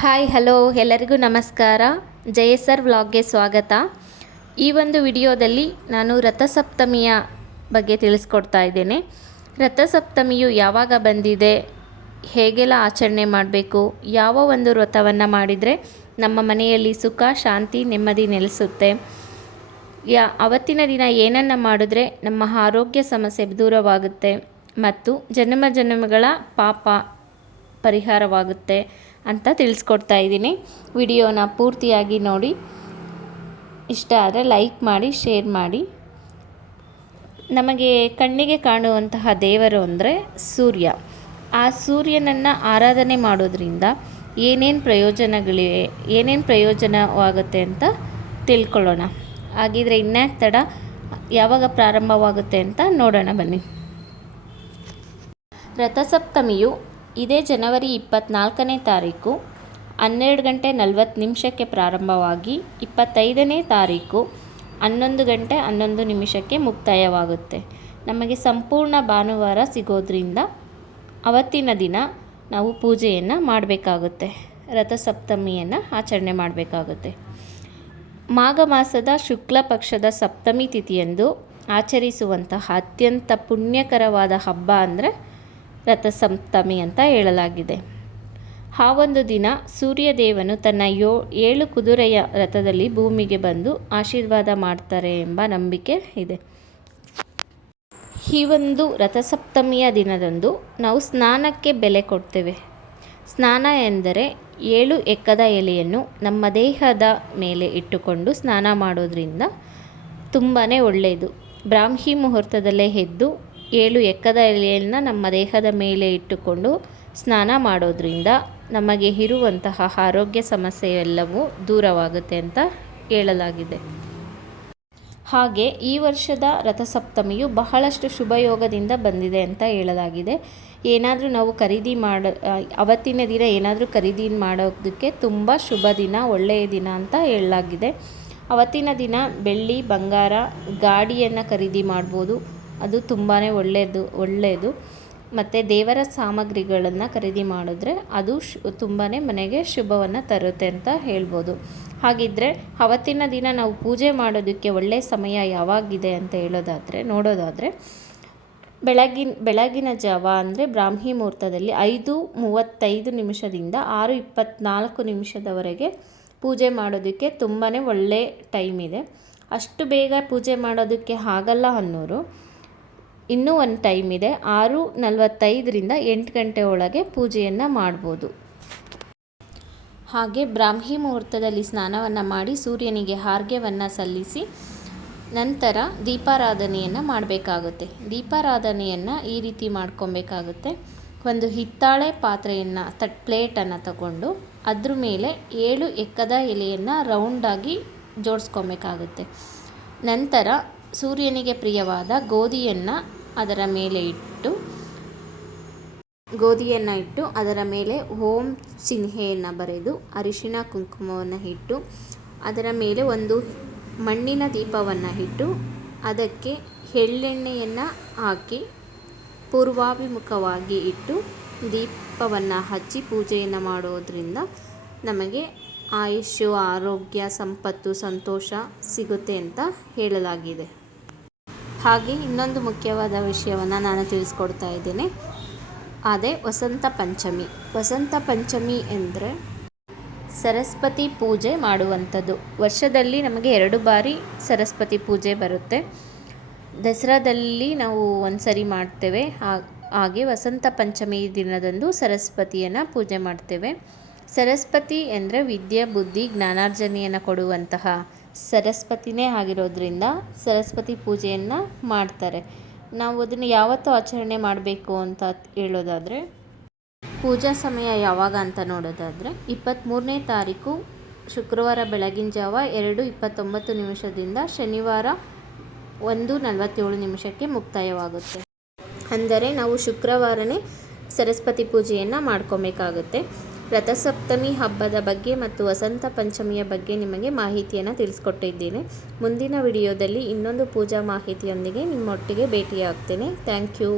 Hi hello ಎಲ್ಲರಿಗೂ ನಮಸ್ಕಾರ. ಜಯಸರ್ ವ್ಲಾಗ್ಗೆ ಸ್ವಾಗತ. ಈ ಒಂದು ವಿಡಿಯೋದಲ್ಲಿ ನಾನು ರಥಸಪ್ತಮಿಯ ಬಗ್ಗೆ ತಿಳಿಸ್ಕೊಡ್ತಾ ಇದ್ದೇನೆ. ರಥಸಪ್ತಮಿಯು ಯಾವಾಗ ಬಂದಿದೆ? ಹೇಗೆಲ್ಲ ಆಚರಣೆ ಮಾಡಬೇಕು? ಯಾವ ಒಂದು ವ್ರತವನ್ನು ಮಾಡಿದರೆ ನಮ್ಮ ಮನೆಯಲ್ಲಿ ಸುಖ, ಶಾಂತಿ, ನೆಮ್ಮದಿ ನೆಲೆಸುತ್ತೆ? ಯಾ, ಅವತ್ತಿನ ದಿನ ಏನನ್ನು ಮಾಡಿದ್ರೆ ನಮ್ಮ ಆರೋಗ್ಯ ಸಮಸ್ಯೆ ದೂರವಾಗುತ್ತೆ ಮತ್ತು ಜನ್ಮ ಜನ್ಮಗಳ ಪಾಪ ಪರಿಹಾರವಾಗುತ್ತೆ. ಅಂತ ತಿಳಿಸ್ಕೊಡ್ತಾ ಇದ್ದೀನಿ. ವಿಡಿಯೋನ ಪೂರ್ತಿಯಾಗಿ ನೋಡಿ. ಇಷ್ಟ ಆದರೆ ಲೈಕ್ ಮಾಡಿ, ಶೇರ್ ಮಾಡಿ. ನಮಗೆ ಕಣ್ಣಿಗೆ ಕಾಣುವಂತಹ ದೇವರು ಅಂದರೆ ಸೂರ್ಯ. ಆ ಸೂರ್ಯನನ್ನು ಆರಾಧನೆ ಮಾಡೋದ್ರಿಂದ ಏನೇನು ಪ್ರಯೋಜನಗಳಿವೆ, ಏನೇನು ಪ್ರಯೋಜನವಾಗುತ್ತೆ ಅಂತ ತಿಳ್ಕೊಳ್ಳೋಣ. ಹಾಗಿದ್ರೆ ಇನ್ಯಾಕೆ ತಡ ಯಾವಾಗ ಪ್ರಾರಂಭವಾಗುತ್ತೆ ಅಂತ ನೋಡೋಣ ಬನ್ನಿ. ರಥಸಪ್ತಮಿಯು ಇದೇ ಜನವರಿ ಇಪ್ಪತ್ನಾಲ್ಕನೇ ತಾರೀಕು, ಹನ್ನೆರಡು ಗಂಟೆ ನಲವತ್ತು ನಿಮಿಷಕ್ಕೆ ಪ್ರಾರಂಭವಾಗಿ ಇಪ್ಪತ್ತೈದನೇ ತಾರೀಕು, ಹನ್ನೊಂದು ಗಂಟೆ ಹನ್ನೊಂದು ನಿಮಿಷಕ್ಕೆ ಮುಕ್ತಾಯವಾಗುತ್ತೆ. ನಮಗೆ ಸಂಪೂರ್ಣ ಭಾನುವಾರ ಸಿಗೋದ್ರಿಂದ ಅವತ್ತಿನ ದಿನ ನಾವು ಪೂಜೆಯನ್ನು ಮಾಡಬೇಕಾಗುತ್ತೆ. ರಥಸಪ್ತಮಿಯನ್ನು ಆಚರಣೆ ಮಾಡಬೇಕಾಗುತ್ತೆ. ಮಾಘ ಮಾಸದ ಶುಕ್ಲ ಪಕ್ಷದ ಸಪ್ತಮಿ ತಿಥಿಯಂದು ಆಚರಿಸುವಂತಹ ಅತ್ಯಂತ ಪುಣ್ಯಕರವಾದ ಹಬ್ಬ ಅಂದರೆ ರಥಸಪ್ತಮಿ ಅಂತ ಹೇಳಲಾಗಿದೆ. ಆ ಒಂದು ದಿನ ಸೂರ್ಯದೇವನು ತನ್ನ ಯೋ, ಏಳು ಕುದುರೆಯ ರಥದಲ್ಲಿ ಭೂಮಿಗೆ ಬಂದು ಆಶೀರ್ವಾದ ಮಾಡ್ತಾರೆ ಎಂಬ ನಂಬಿಕೆ ಇದೆ. ಈ ಒಂದು ರಥಸಪ್ತಮಿಯ ದಿನದಂದು ನಾವು ಸ್ನಾನಕ್ಕೆ ಬೆಲೆ ಕೊಡ್ತೇವೆ. ಸ್ನಾನ ಎಂದರೆ ಏಳು ಎಕ್ಕದ ಎಲೆಯನ್ನು ನಮ್ಮ ದೇಹದ ಮೇಲೆ ಇಟ್ಟುಕೊಂಡು ಸ್ನಾನ ಮಾಡೋದ್ರಿಂದ ತುಂಬಾ ಒಳ್ಳೆಯದು. ಬ್ರಾಹ್ಮಿ ಮುಹೂರ್ತದಲ್ಲೇ ಎದ್ದು ಏಳು ಎಕ್ಕದ ಎಲೆಯನ್ನು ನಮ್ಮ ದೇಹದ ಮೇಲೆ ಇಟ್ಟುಕೊಂಡು ಸ್ನಾನ ಮಾಡೋದ್ರಿಂದ ನಮಗೆ ಇರುವಂತಹ ಆರೋಗ್ಯ ಸಮಸ್ಯೆ ಎಲ್ಲವೂ ದೂರವಾಗುತ್ತೆ ಅಂತ ಹೇಳಲಾಗಿದೆ. ಹಾಗೆ ಈ ವರ್ಷದ ರಥಸಪ್ತಮಿಯು ಬಹಳಷ್ಟು ಶುಭಯೋಗದಿಂದ ಬಂದಿದೆ ಅಂತ ಹೇಳಲಾಗಿದೆ. ಏನಾದರೂ ನಾವು ಖರೀದಿ ಮಾಡ, ಅವತ್ತಿನ ದಿನ ಏನಾದರೂ ಖರೀದಿ ಮಾಡೋದಕ್ಕೆ ತುಂಬ ಶುಭ ದಿನ, ಒಳ್ಳೆಯ ದಿನ ಅಂತ ಹೇಳಲಾಗಿದೆ. ಅವತ್ತಿನ ದಿನ ಬೆಳ್ಳಿ, ಬಂಗಾರ, ಗಾಡಿಯನ್ನು ಖರೀದಿ ಮಾಡ್ಬೋದು. ಅದು ತುಂಬಾ ಒಳ್ಳೆಯದು ಒಳ್ಳೆಯದು. ಮತ್ತು ದೇವರ ಸಾಮಗ್ರಿಗಳನ್ನು ಖರೀದಿ ಮಾಡಿದ್ರೆ ಅದು ಶು ತುಂಬಾ ಮನೆಗೆ ಶುಭವನ್ನು ತರುತ್ತೆ ಅಂತ ಹೇಳ್ಬೋದು. ಹಾಗಿದ್ದರೆ ಅವತ್ತಿನ ದಿನ ನಾವು ಪೂಜೆ ಮಾಡೋದಕ್ಕೆ ಒಳ್ಳೆಯ ಸಮಯ ಯಾವಾಗಿದೆ ಅಂತ ಹೇಳೋದಾದರೆ, ನೋಡೋದಾದರೆ ಬೆಳಗಿನ ಬೆಳಗಿನ ಜಾವ ಅಂದರೆ ಬ್ರಾಹ್ಮಿ ಮುಹೂರ್ತದಲ್ಲಿ ಐದು ಮೂವತ್ತೈದು ನಿಮಿಷದಿಂದ ಆರು ಇಪ್ಪತ್ತ್ನಾಲ್ಕು ನಿಮಿಷದವರೆಗೆ ಪೂಜೆ ಮಾಡೋದಕ್ಕೆ ತುಂಬಾ ಒಳ್ಳೆಯ ಟೈಮ್ ಇದೆ. ಅಷ್ಟು ಬೇಗ ಪೂಜೆ ಮಾಡೋದಕ್ಕೆ ಆಗಲ್ಲ ಅನ್ನೋರು ಇನ್ನೂ ಒಂದು ಟೈಮ್ ಇದೆ. ಆರು ನಲವತ್ತೈದರಿಂದ ಎಂಟು ಗಂಟೆ ಒಳಗೆ ಪೂಜೆಯನ್ನು ಮಾಡ್ಬೋದು. ಹಾಗೆ ಬ್ರಾಹ್ಮಿ ಮುಹೂರ್ತದಲ್ಲಿ ಸ್ನಾನವನ್ನು ಮಾಡಿ ಸೂರ್ಯನಿಗೆ ಹಾರ್ಗ್ಯವನ್ನು ಸಲ್ಲಿಸಿ ನಂತರ ದೀಪಾರಾಧನೆಯನ್ನು ಮಾಡಬೇಕಾಗುತ್ತೆ. ದೀಪಾರಾಧನೆಯನ್ನು ಈ ರೀತಿ ಮಾಡ್ಕೊಬೇಕಾಗುತ್ತೆ. ಒಂದು ಹಿತ್ತಾಳೆ ಪಾತ್ರೆಯನ್ನು ತಟ್ ಪ್ಲೇಟನ್ನು ತಗೊಂಡು ಅದ್ರ ಮೇಲೆ ಏಳು ಎಕ್ಕದ ಎಲೆಯನ್ನು ರೌಂಡಾಗಿ ಜೋಡಿಸ್ಕೊಬೇಕಾಗುತ್ತೆ. ನಂತರ ಸೂರ್ಯನಿಗೆ ಪ್ರಿಯವಾದ ಗೋಧಿಯನ್ನು ಅದರ ಮೇಲೆ ಇಟ್ಟು, ಗೋಧಿಯನ್ನು ಇಟ್ಟು ಅದರ ಮೇಲೆ ಓಂ ಚಿಹ್ನೆಯನ್ನು ಬರೆದು ಅರಿಶಿನ ಕುಂಕುಮವನ್ನು ಇಟ್ಟು, ಅದರ ಮೇಲೆ ಒಂದು ಮಣ್ಣಿನ ದೀಪವನ್ನು ಇಟ್ಟು ಅದಕ್ಕೆ ಎಳ್ಳೆಣ್ಣೆಯನ್ನು ಹಾಕಿ ಪೂರ್ವಾಭಿಮುಖವಾಗಿ ಇಟ್ಟು ದೀಪವನ್ನು ಹಚ್ಚಿ ಪೂಜೆಯನ್ನು ಮಾಡೋದರಿಂದ ನಮಗೆ ಆಯುಷ್ಯ, ಆರೋಗ್ಯ, ಸಂಪತ್ತು, ಸಂತೋಷ ಸಿಗುತ್ತೆ ಅಂತ ಹೇಳಲಾಗಿದೆ. ಹಾಗೆ ಇನ್ನೊಂದು ಮುಖ್ಯವಾದ ವಿಷಯವನ್ನು ನಾನು ತಿಳಿಸ್ಕೊಡ್ತಾ ಇದ್ದೇನೆ. ಅದೇ ವಸಂತ ಪಂಚಮಿ. ವಸಂತ ಪಂಚಮಿ ಎಂದರೆ ಸರಸ್ವತಿ ಪೂಜೆ ಮಾಡುವಂಥದ್ದು. ವರ್ಷದಲ್ಲಿ ನಮಗೆ ಎರಡು ಬಾರಿ ಸರಸ್ವತಿ ಪೂಜೆ ಬರುತ್ತೆ. ದಸರಾದಲ್ಲಿ ನಾವು ಒಂದು ಸರಿ ಮಾಡ್ತೇವೆ ಹಾಗೆ ವಸಂತ ಪಂಚಮಿ ದಿನದಂದು ಸರಸ್ವತಿಯನ್ನು ಪೂಜೆ ಮಾಡ್ತೇವೆ. ಸರಸ್ವತಿ ಅಂದರೆ ವಿದ್ಯೆ, ಬುದ್ಧಿ, ಜ್ಞಾನಾರ್ಜನೆಯನ್ನು ಕೊಡುವಂತಹ ಸರಸ್ವತಿನೇ ಆಗಿರೋದ್ರಿಂದ ಸರಸ್ವತಿ ಪೂಜೆಯನ್ನು ಮಾಡ್ತಾರೆ. ನಾವು ಅದನ್ನು ಯಾವತ್ತು ಆಚರಣೆ ಮಾಡಬೇಕು ಅಂತ ಹೇಳೋದಾದರೆ, ಪೂಜಾ ಸಮಯ ಯಾವಾಗ ಅಂತ ನೋಡೋದಾದರೆ ಇಪ್ಪತ್ತ್ಮೂರನೇ ತಾರೀಕು ಶುಕ್ರವಾರ ಬೆಳಗಿನ ಜಾವ ಎರಡು ಇಪ್ಪತ್ತೊಂಬತ್ತು ನಿಮಿಷದಿಂದ ಶನಿವಾರ ಒಂದು ನಲವತ್ತೇಳು ನಿಮಿಷಕ್ಕೆ ಮುಕ್ತಾಯವಾಗುತ್ತೆ. ಅಂದರೆ ನಾವು ಶುಕ್ರವಾರನೇ ಸರಸ್ವತಿ ಪೂಜೆಯನ್ನು ಮಾಡ್ಕೊಬೇಕಾಗುತ್ತೆ. ರಥಸಪ್ತಮಿ ಹಬ್ಬದ ಬಗ್ಗೆ ಮತ್ತು ವಸಂತ ಪಂಚಮಿಯ ಬಗ್ಗೆ ನಿಮಗೆ ಮಾಹಿತಿಯನ್ನು ತಿಳಿಸ್ಕೊಟ್ಟಿದ್ದೇನೆ. ಮುಂದಿನ ವಿಡಿಯೋದಲ್ಲಿ ಇನ್ನೊಂದು ಪೂಜಾ ಮಾಹಿತಿಯೊಂದಿಗೆ ನಿಮ್ಮೊಟ್ಟಿಗೆ ಭೇಟಿಯಾಗ್ತೇನೆ. Thank you.